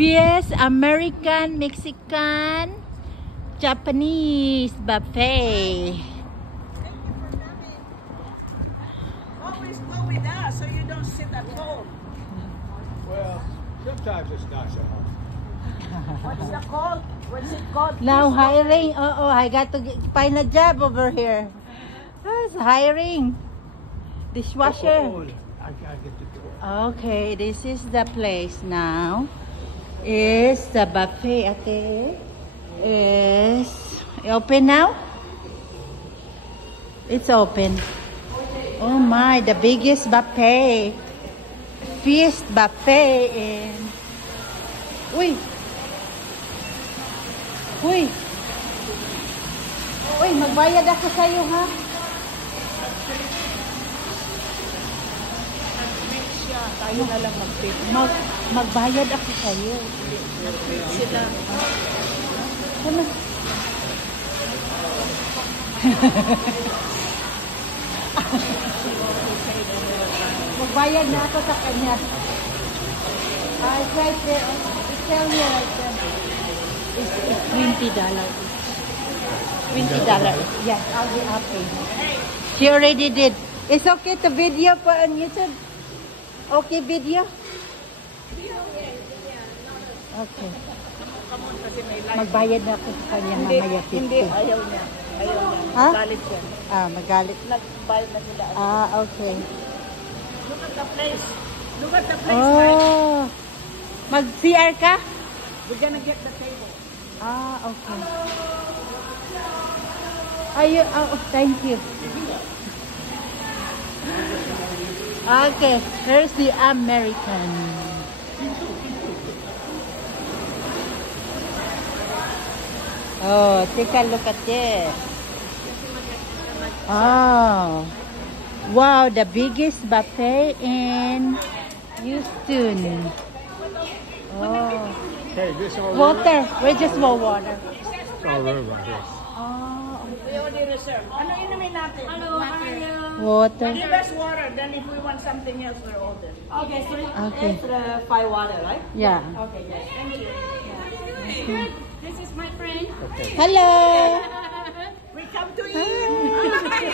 Yes, American, Mexican, Japanese buffet. Always go with us so you don't sit at home. Well, sometimes it's not so hard. What's it called? What's it called? Now hiring. Oh, I got to find a job over here. It's hiring. Dishwasher. I get the door. Okay, this is the place now. Is the buffet, ate? Is open now? It's open. Oh my, the biggest buffet. Feast buffet in... Uy! Uy! Uy, magbayad ako sa'yo, ha? Tayo na lang mag-tip. Magbayad ako sa'yo. Mag-tip sila. Ano? Magbayad na ako sa kanya. It's right there. It's tell me right there. It's $20. $20. Yes, I'll be happy. She already did. It's okay to video po on YouTube? Okay, video? Okay. Magbayad na ako sa kanya mamaya 50. Hindi, ayaw niya. Ayaw niya. Ha? Magalit siya. Magalit. Nagbayad na sila. Okay. Look at the place. Look at the place, right? Oh. Mag-CR ka? We're gonna get the table. Okay. Thank you. Okay, here's the American. Oh, take a look at this. Oh, wow, the biggest buffet in Houston. Oh, Hey, this all water. We just want water. It's all over here. Oh, We already reserved. Ano inumin natin? water. Give us water. Then if we want something else, we'll order. Okay, so Okay. it's fire water, right? Yeah. Okay, yes. Thank you. This is my friend. Hello. We come to you.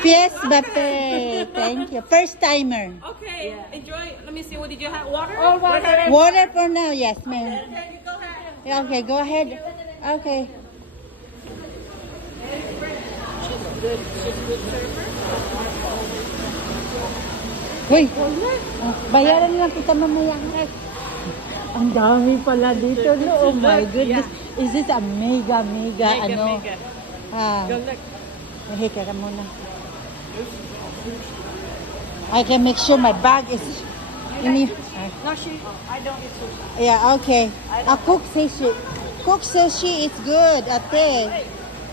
Yes, buffet. Thank you. First timer. Okay, enjoy. Let me see. What did you have? Water? Oh, water. Water for now, yes, ma'am. Okay, go ahead. Yeah, okay, go ahead. Okay. Uy, bayaran lang kita mamaya. Ang dami pala dito, no? Oh my goodness. Is this a mega, ano? Mahika ka muna. I can make sure my bag is in here. No, I don't eat sushi. Yeah, okay. Cook sushi. Cook sushi is good, ate.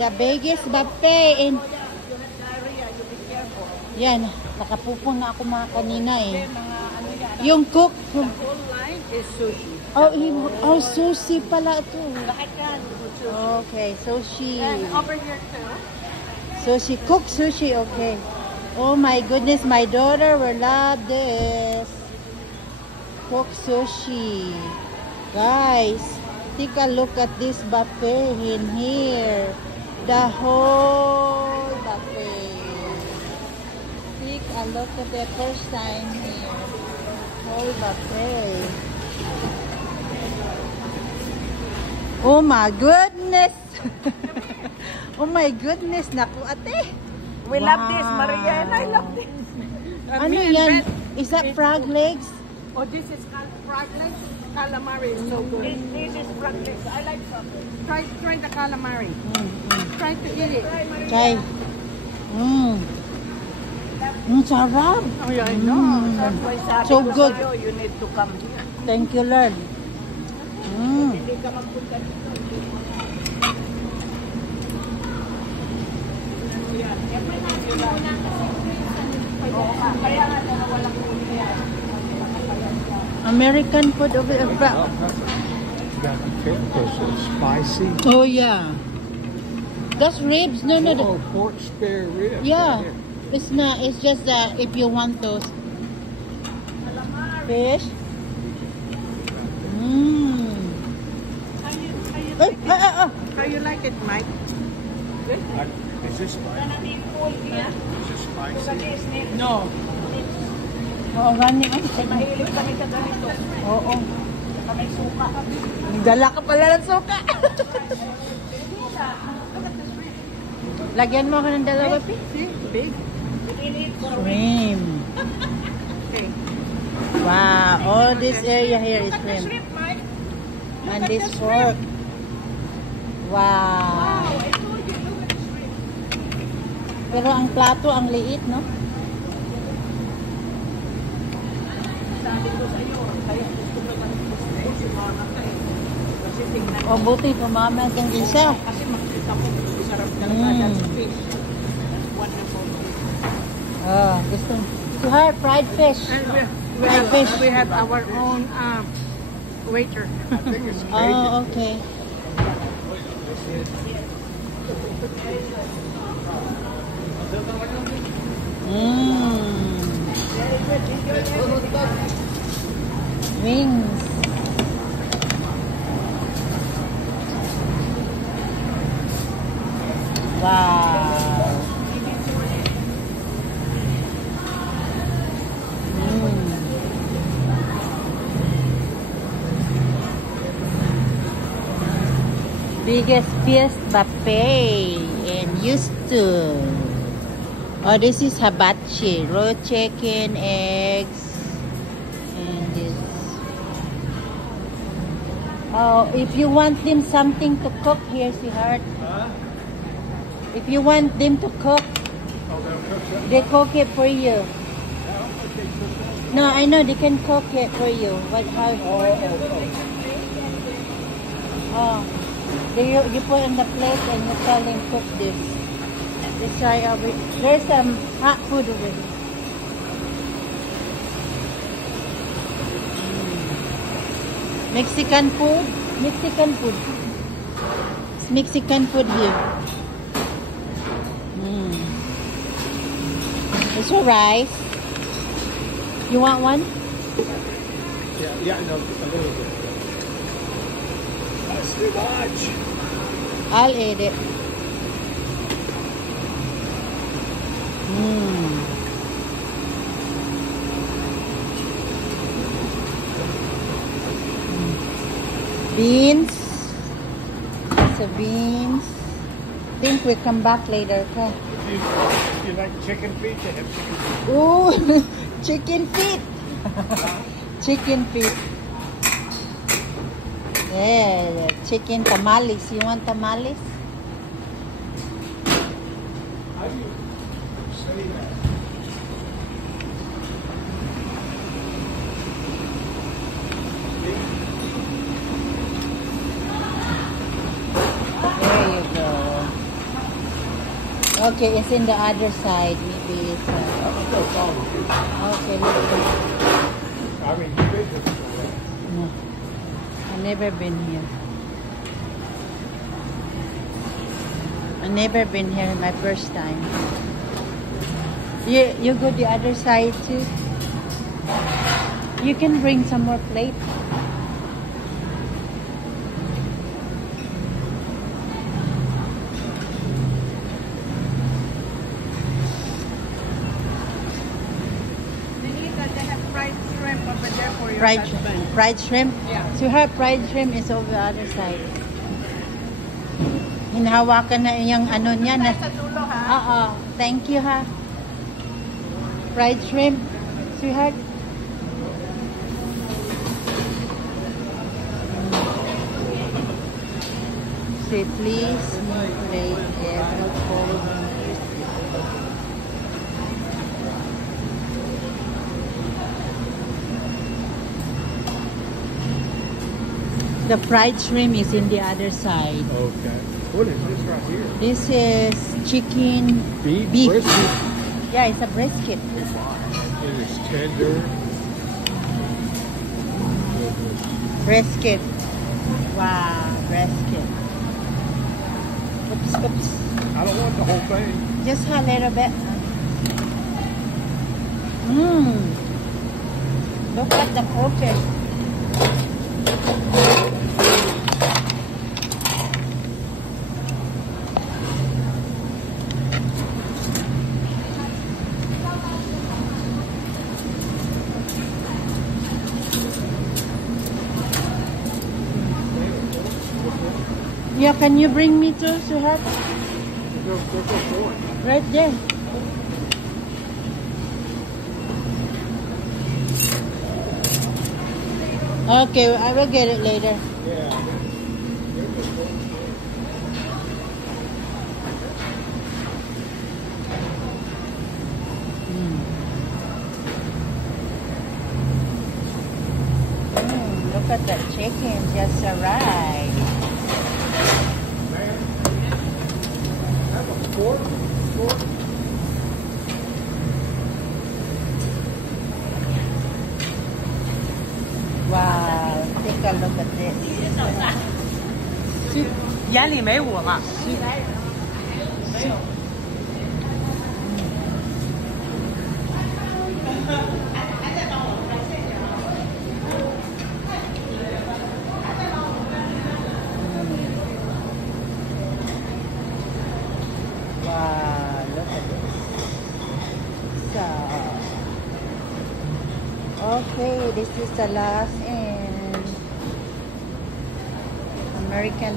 The biggest buffet in... Diarrhea, you be careful. Yan, nakapupo na ako mga kanina eh. Mga ano yan. Yung cook... The whole line is sushi. Sushi pala ito. Lahat yan. Sushi. Okay, sushi. And over here too. Sushi, cook sushi, okay. Oh my goodness, my daughter will love this. Cook sushi. Guys, take a look at this buffet in here. The whole buffet. Take a look at the first time here. Whole buffet. Oh my goodness. Oh my goodness. Naku, ate. We love this, Maria, and I love this. Ano yan? Is that frog legs? Oh, this is frog legs. Calamari is so good. This is frog legs. I like frog legs. Try the calamari. Try to eat it. Try. Sarap. Oh, yeah, I know. That's why sabi So ko good. sa'yo, you need to come here. Thank you, Lord. Hindi ka magpunta dito. Kaya nga, walang huli yan. American food over there. You got to be careful, so it's spicy. Oh, yeah. That's ribs. No. Oh, pork spare ribs. Yeah. Right here. It's not. It's just that if you want those fish. you like it, Mike? Is this spicy? Is this spicy? No. Oo, gani. Mahilig kami sa ganito. Oo. Kami suka. Dala ka pala ng suka. Lagyan mo ako ng dalawa, Pi. See? Big. Shrimp. Okay. Wow, all this area here is Look at the shrimp. shrimp, Mike. And at this the pork. Wow. Wow, I told you, look at the shrimp. Pero ang plato, ang liit, no? Sabi ko sa iyo, kaya gusto ko lang si Mama ka eh. Kasi tingnan O, buti, tumama kang isa. kasi makikita mo, sarap talaga Mm. that fish. That's wonderful. Oh, gusto. To her, fried fish. And Fried fish. we have our own waiter. Oh, okay. Wings. Wow. Biggest fish buffet in Houston. Oh, this is hibachi, raw chicken, eggs, and this. Oh, if you want them something to cook here, sweetheart. If you want them to cook, they cook it for you. No, I know they can cook it for you. What? How? Oh, you put on the plate and you tell them cook this. Let's try over. There's some hot food over here. Mexican food. Mexican food. It's Mexican food here. It's your rice. You want one? Yeah, no, a little bit. That's too much. I'll eat it. Beans. So beans. Think we come back later, okay? If you like chicken feet, they have chicken feet. Ooh, chicken feet. Chicken feet. Yeah, chicken tamales. You want tamales? How do you say that? There you go. Okay, it's in the other side. Maybe it's. Okay, let's go. I mean, you did this before. No, I've never been here. I've never been here. My first time. You go the other side too. You can bring some more plate. They have fried shrimp over there for your Fried, husband. fried shrimp. Yeah. So her fried shrimp is over the other side. Hinahawakan na yung ano niya na. Sa dulo, ha? Oo. Thank you, ha. Fried shrimp. Sweetheart. Say, please, plate every cold. The fried shrimp is in the other side. Okay. What is this right here? This is chicken beef. Brisket. Yeah, it's a brisket. It is tender. Brisket. Wow, brisket. Oops, oops. I don't want the whole thing. Just a little bit. Mmm. Look at the cooking. Yeah, can you bring me to sweetheart? Go forward. Right there. Okay, I will get it later. Yeah. Look at that chicken just arrived. Have a fork. Wow, take a look at this. 眼里没我嘛。 Wow, look at this. So, okay, this is the last and American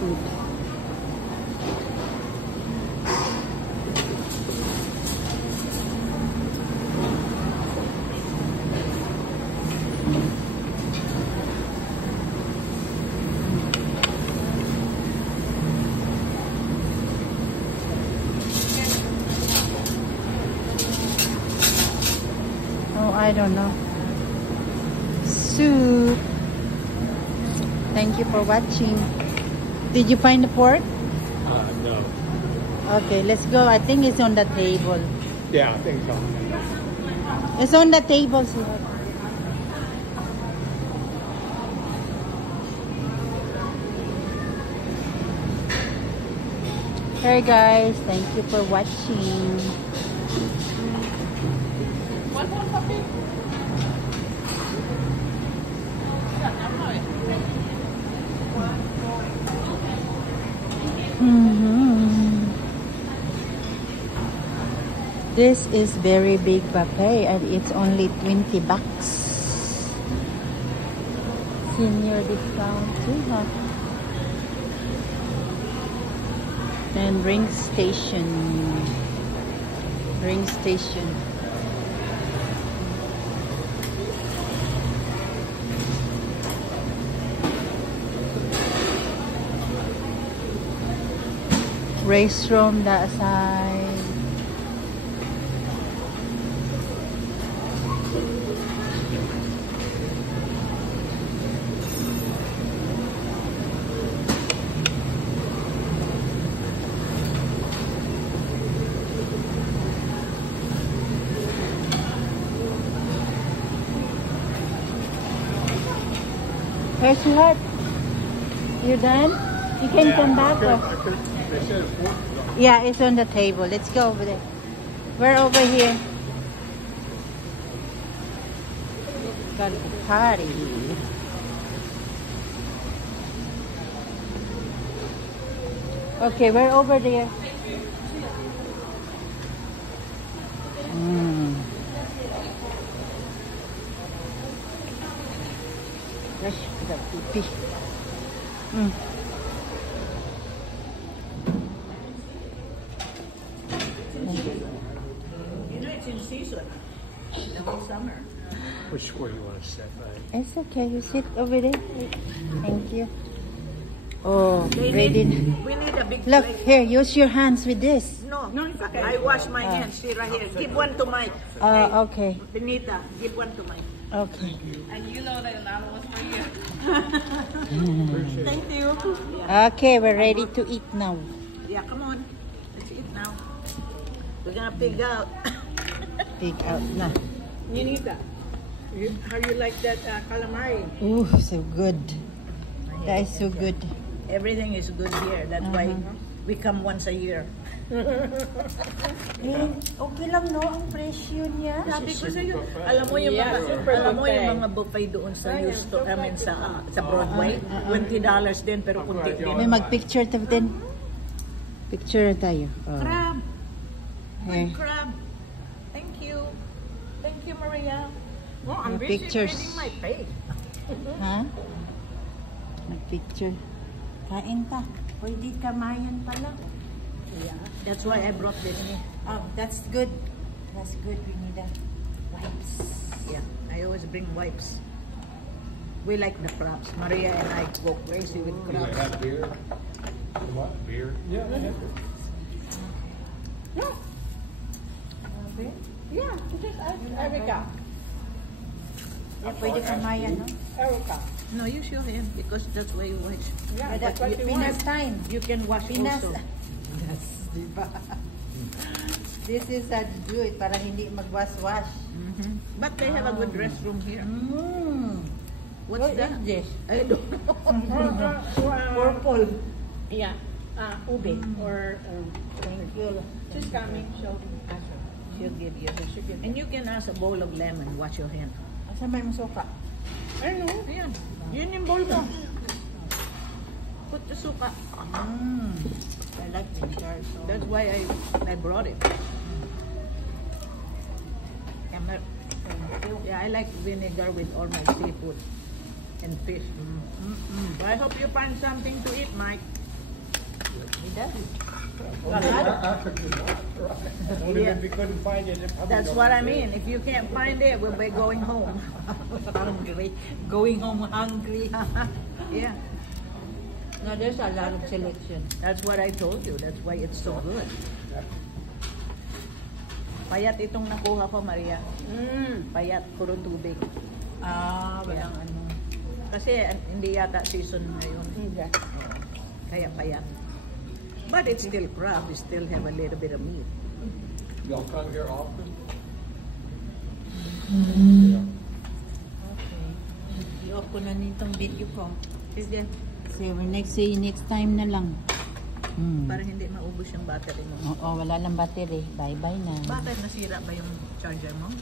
food. Oh, I don't know. Soup. Thank you for watching. Did you find the pork? No. Okay, let's go. I think it's on the table. Yeah, I think so. It's on the table, sweetheart. Hey guys, thank you for watching. One more puppy. This is very big buffet and it's only 20 bucks. Senior discount too, huh? And ring station. Ring station. Restroom that side. Hey, sweetheart, you done? You can come back. Or... They said a fork was on. Yeah, it's on the table. Let's go over there. We're over here. Got a party. Okay, we're over there. Fresh the pipi. You know it's in season. The whole summer. Which square you want to set, right? It's okay. You sit over there. Thank you. Oh, We ready. need a big Look, plate. here, use your hands with this. No, I wash my hands. See right here. Give one to Mike. Okay. Benita, give one to Mike. Okay. And you know that another one's for you. Thank you. Okay, we're ready to eat now. Yeah, come on. Let's eat now. We're gonna pig out. Pig out na. Benita, how you like that calamari? Ooh, so good. That is so good. Everything is good here. That's why we come once a year. Okay lang, no? Ang presyo niya. Sabi ko sa'yo, alam mo yung mga buffet doon sa Houston, I mean sa Broadway, $20 din pero kunti May din. mag-picture tayo din. Picture tayo. Oh. Crab. Here. Crab. Thank you. Thank you, Maria. Oh, I'm Pictures. reading my page. Ha? Mag-picture. Kain ka. Pwede kamayan pala. Yeah. That's why I brought this. Oh, that's good. That's good. We need a wipes. Yeah, I always bring wipes. We like the crabs. Maria and I go crazy with Do they crabs. have beer? What? Beer? Yeah, they have beer. Yeah, Okay. yeah. Just ask Erica. Yeah, pwede kamayan, no? Erica. No, use your hand because that's why you wash. Yeah, But that's what you Pinas want. time. You can wash Pinas. also. Yes, diba? This is a good para hindi magwash-wash. But they have a good restroom here. What's What that? is this? I don't know. Purple. Yeah, ube or Thank you. she's coming. She'll give you. And you can ask a bowl of lemon. Wash your hand. Asa may masuka? I know. Ayan. Yun yung bowl mo. Put the suka. I like vinegar. So. That's why I brought it. Yeah, I like vinegar with all my seafood and fish. So I hope you find something to eat, Mike. He does. Only if we couldn't find it. That's what I mean. If you can't find it, we'll be going home. Hungry. Going home hungry. Yeah, No, there's a lot of selection. that's what I told you. That's why it's so good. Payat itong nakuha ko, Maria. Payat, puro tubig. Walang ano. Kasi hindi yata season ngayon. Kaya payat. But it's still crab. We still have a little bit of meat. Y'all come here often? Okay. I-off ko na nitong video ko. Sige. See you next time na lang. Para hindi maubos yung battery mo. Oo, wala lang battery. Bye-bye na. Bakit nasira ba yung charger mo?